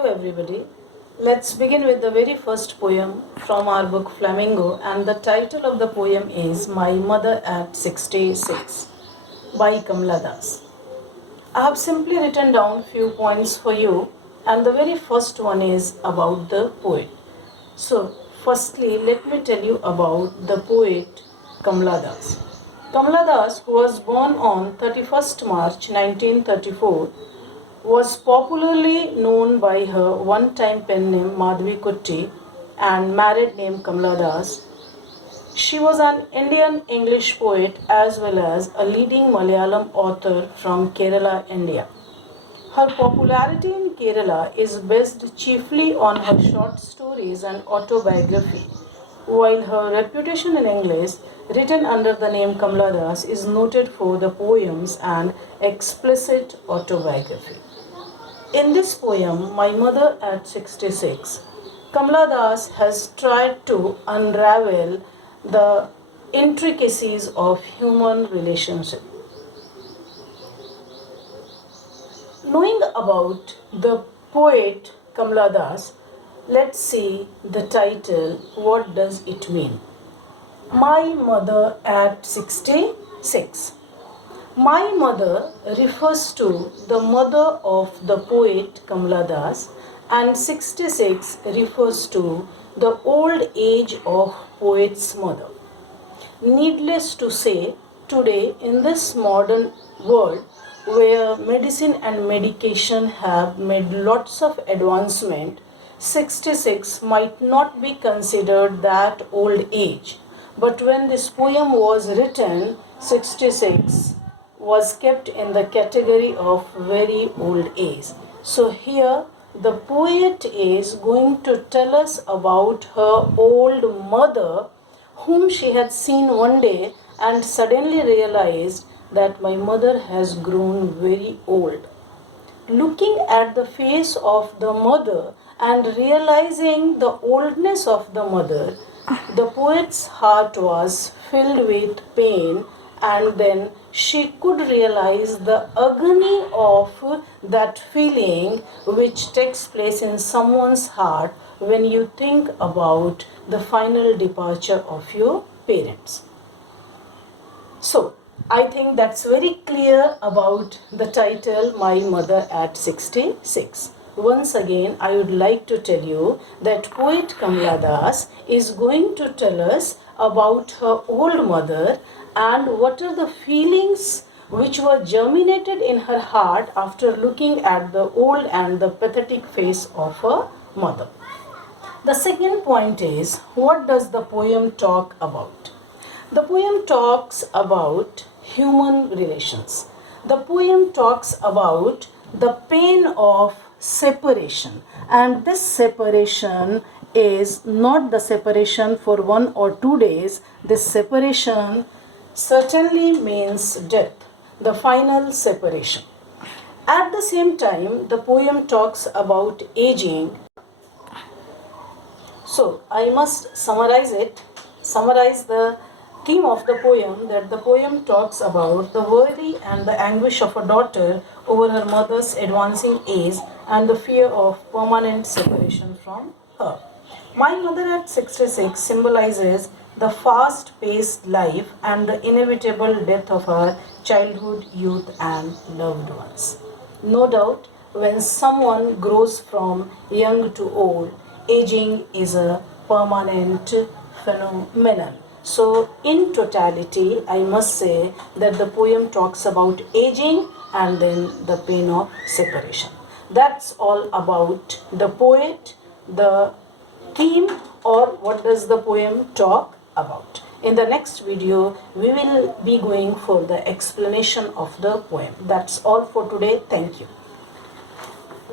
Hello everybody. Let's begin with the very first poem from our book Flamingo, and the title of the poem is My Mother at 66 by Kamala Das. I have simply written down few points for you, and the very first one is about the poet. So, firstly, let me tell you about the poet Kamala Das. Kamala Das, who was born on 31st March 1934, was popularly known by her one-time pen name Madhvi Kutti and married name Kamala Das. She was an Indian English poet as well as a leading Malayalam author from Kerala, India. Her popularity in Kerala is based chiefly on her short stories and autobiography, while her reputation in English, written under the name Kamala Das, is noted for the poems and explicit autobiography. In this poem, My Mother at 66, Kamala Das has tried to unravel the intricacies of human relationship. Knowing about the poet Kamala Das, let's see the title. What does it mean? My Mother at 66. My mother refers to the mother of the poet Kamala Das, and 66 refers to the old age of poet's mother. Needless to say, today in this modern world where medicine and medication have made lots of advancement, 66 might not be considered that old age. But when this poem was written, 66 was kept in the category of very old age. So here the poet is going to tell us about her old mother, whom she had seen one day and suddenly realized that my mother has grown very old. Looking at the face of the mother and realizing the oldness of the mother, the poet's heart was filled with pain, and then she could realize the agony of that feeling which takes place in someone's heart when you think about the final departure of your parents. So, I think that's very clear about the title My Mother at 66. Once again, I would like to tell you that poet Kamala Das is going to tell us about her old mother and what are the feelings which were germinated in her heart after looking at the old and the pathetic face of her mother. The second point is, what does the poem talk about? The poem talks about human relations. The poem talks about the pain of separation, and this separation is not the separation for 1 or 2 days. This separation certainly means death, the final separation. At the same time, the poem talks about aging. So I must summarize the theme of the poem, that the poem talks about the worry and the anguish of a daughter over her mother's advancing age and the fear of permanent separation from her. My Mother at 66 symbolizes the fast-paced life and the inevitable death of her childhood, youth and loved ones. No doubt, when someone grows from young to old, aging is a permanent phenomenon. So, in totality, I must say that the poem talks about aging and then the pain of separation. That's all about the poet, the theme, or what does the poem talk about. In the next video, we will be going for the explanation of the poem. That's all for today. Thank you.